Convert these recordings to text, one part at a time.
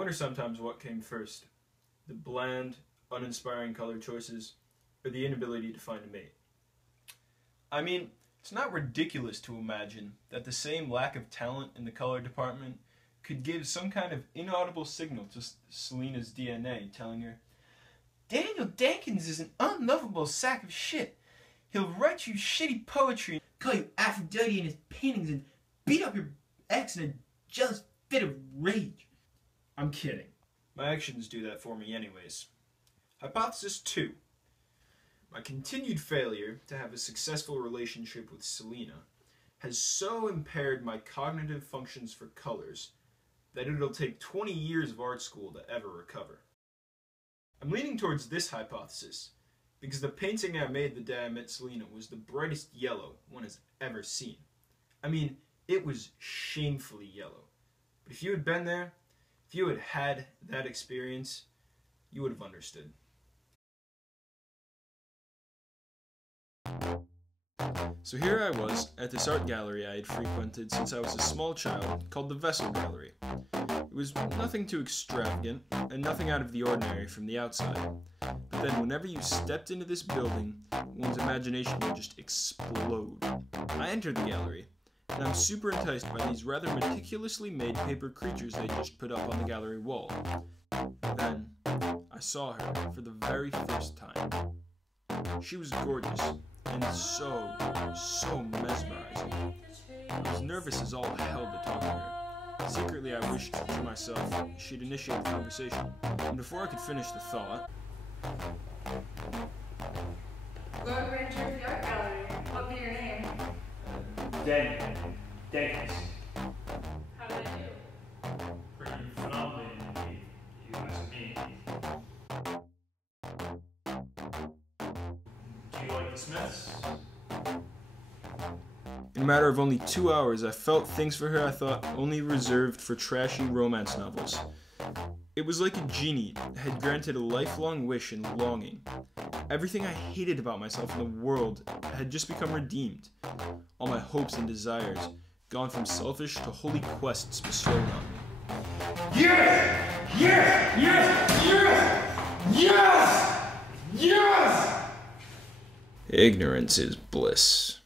wonder sometimes what came first, the bland, uninspiring color choices, or the inability to find a mate. I mean, it's not ridiculous to imagine that the same lack of talent in the color department could give some kind of inaudible signal to Selena's DNA telling her, "Daniel Dankins is an unlovable sack of shit. He'll write you shitty poetry, call you Aphrodite in his paintings, and beat up your ex in a jealous fit of rage." I'm kidding. My actions do that for me anyways. Hypothesis 2. My continued failure to have a successful relationship with Selena has so impaired my cognitive functions for colors that it'll take 20 years of art school to ever recover. I'm leaning towards this hypothesis because the painting I made the day I met Selena was the brightest yellow one has ever seen. I mean, it was shamefully yellow. But if you had been there, if you had had that experience, you would have understood. So here I was at this art gallery I had frequented since I was a small child called the Vessel Gallery. It was nothing too extravagant and nothing out of the ordinary from the outside. But then whenever you stepped into this building, one's imagination would just explode. I entered the gallery, and I'm super enticed by these rather meticulously made paper creatures they just put up on the gallery wall. Then, I saw her for the very first time. She was gorgeous, and so mesmerizing. I was nervous as all hell to talk to her. Secretly, I wished to myself she'd initiate the conversation, and before I could finish the thought... Lord Ranger of the Art Gallery, what be your name? Daniel. Dankins. How did I do? Pretty phenomenally, indeed, if you ask me. Do you like the Smiths? In a matter of only 2 hours, I felt things for her I thought only reserved for trashy romance novels. It was like a genie had granted a lifelong wish and longing. Everything I hated about myself in the world had just become redeemed. All my hopes and desires gone from selfish to holy quests bestowed on me. Yes! Yes! Yes! Yes! Yes! Yes! Ignorance is bliss.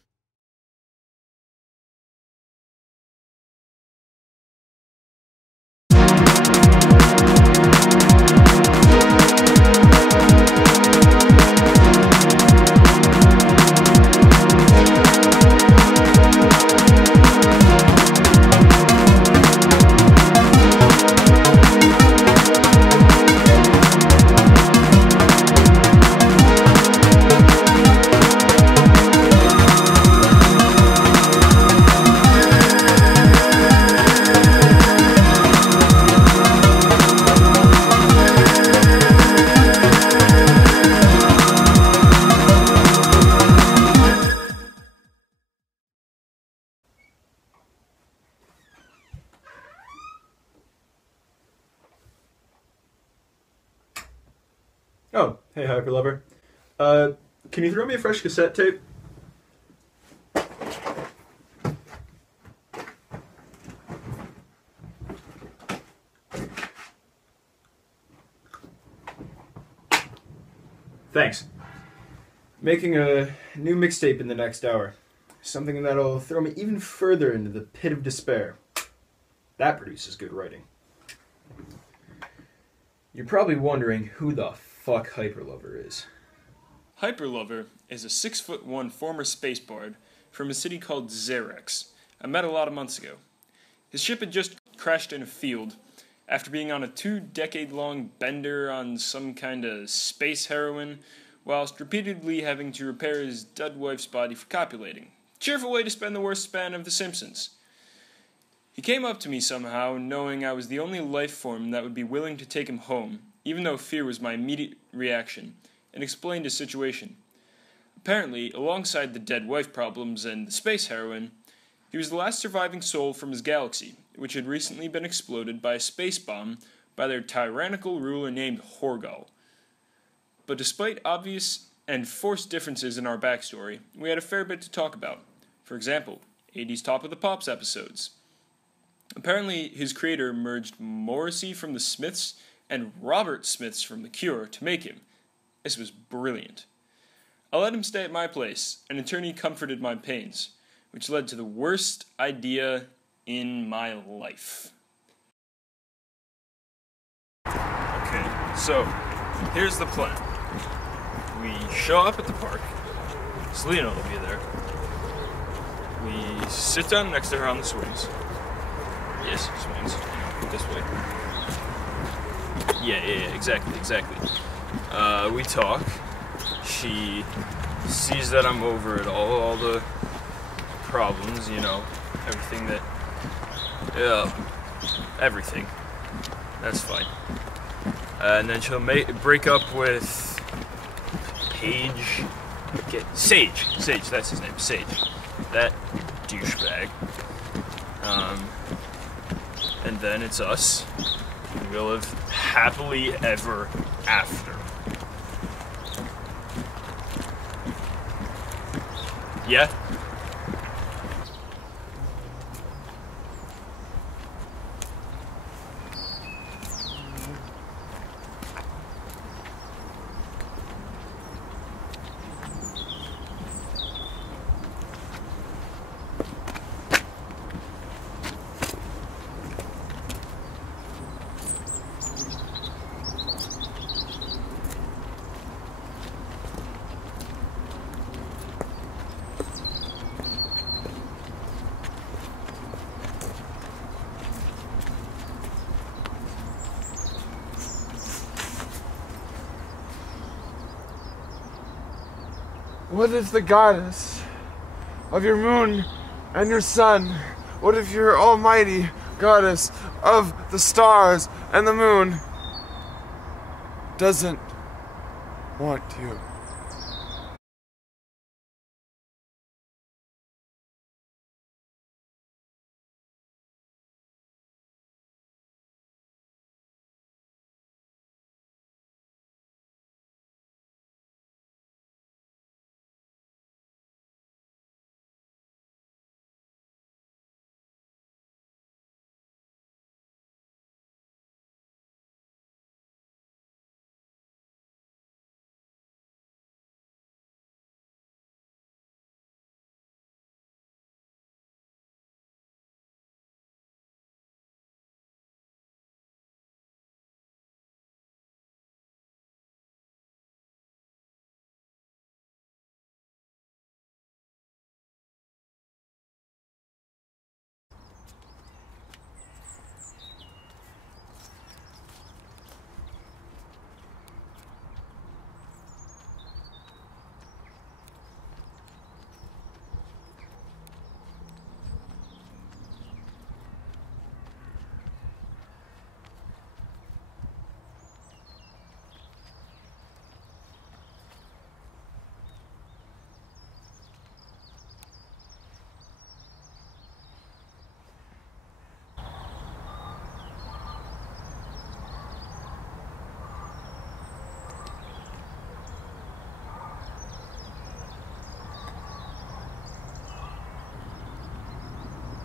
Oh, hey Hyperlover. Can you throw me a fresh cassette tape? Thanks. Making a new mixtape in the next hour. Something that'll throw me even further into the pit of despair. That produces good writing. You're probably wondering who the fuck Hyperlover is. Hyperlover is a 6'1" former spacebard from a city called Xerex I met a lot of months ago. His ship had just crashed in a field after being on a 2-decade-long bender on some kind of space heroin, whilst repeatedly having to repair his dead wife's body for copulating. Cheerful way to spend the worst span of The Simpsons. He came up to me somehow, knowing I was the only life form that would be willing to take him home, even though fear was my immediate reaction, and explained his situation. Apparently, alongside the dead wife problems and the space heroin, he was the last surviving soul from his galaxy, which had recently been exploded by a space bomb by their tyrannical ruler named Horgal. But despite obvious and forced differences in our backstory, we had a fair bit to talk about. For example, 80s Top of the Pops episodes. Apparently, his creator merged Morrissey from the Smiths and Robert Smiths from The Cure to make him. This was brilliant. I let him stay at my place, and in turn he comforted my pains, which led to the worst idea in my life. Okay, so here's the plan. We show up at the park. Selena will be there. We sit down next to her on the swings. Yes, swings. This way. Yeah, exactly. We talk. She sees that I'm over it all the problems, everything that, everything. That's fine. And then she'll break up with Paige. Sage, that's his name, Sage. That douchebag. And then it's us. And we'll live happily ever after. Yeah? What if the goddess of your moon and your sun, what if your almighty goddess of the stars and the moon doesn't want you?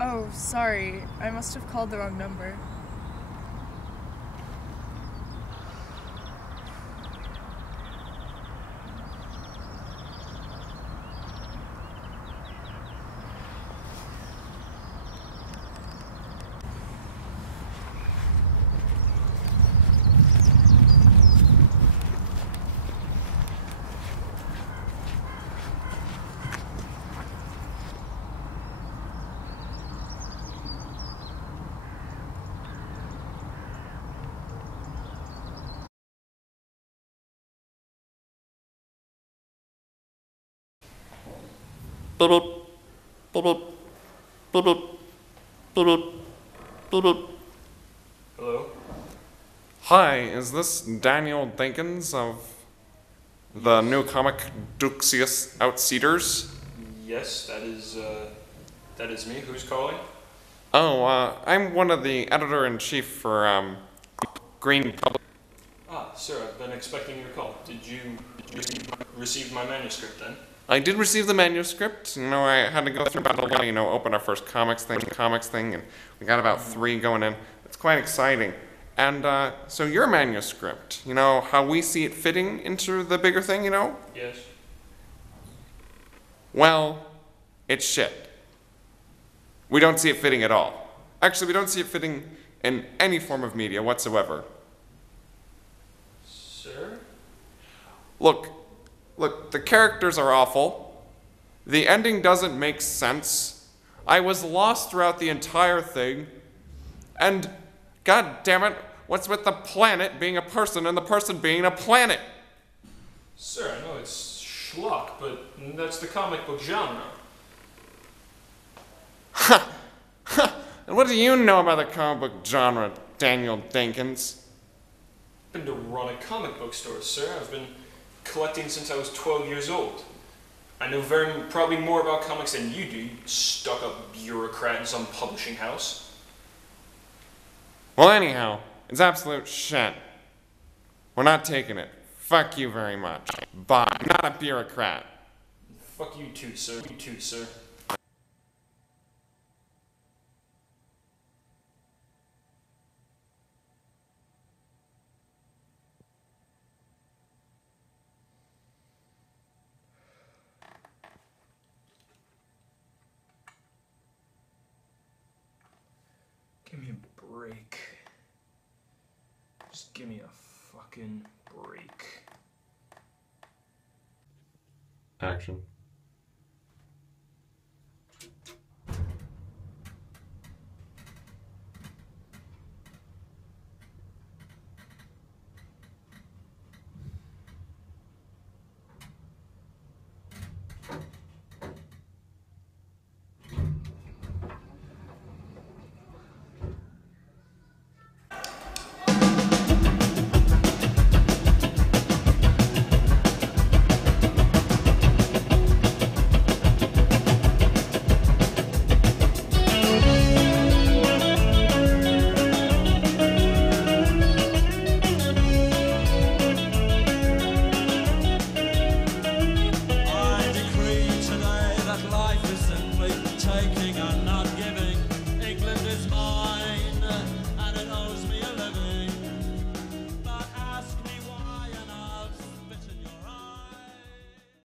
Oh, sorry. I must have called the wrong number. Hello? Hi, is this Daniel Dinkins of the new comic Duxius Outseaters? Yes, that is me. Who's calling? Oh, I'm one of the editor-in-chief for, Green Public. Ah, sir, I've been expecting your call. Did you receive my manuscript then? I did receive the manuscript. You know, I had to go through about a, open our first comics thing, and we got about 3 going in. It's quite exciting. And so your manuscript, how we see it fitting into the bigger thing, Yes. Well, it's shit. We don't see it fitting at all. Actually, we don't see it fitting in any form of media whatsoever. Sir? Look, the characters are awful. The ending doesn't make sense. I was lost throughout the entire thing. And, god damn it, what's with the planet being a person and the person being a planet? Sir, I know it's schlock, but that's the comic book genre. Ha! Ha! And what do you know about the comic book genre, Daniel Dinkins? I've been to run a comic book store, sir. I've been collecting since I was 12 years old. I know probably more about comics than you do, you stuck-up bureaucrat in some publishing house. Well, anyhow, it's absolute shit. We're not taking it. Fuck you very much. Bye. I'm not a bureaucrat. Fuck you too, sir. You too, sir. Give me a break. Just give me a fucking break. Action. I decree today that life is simply taking a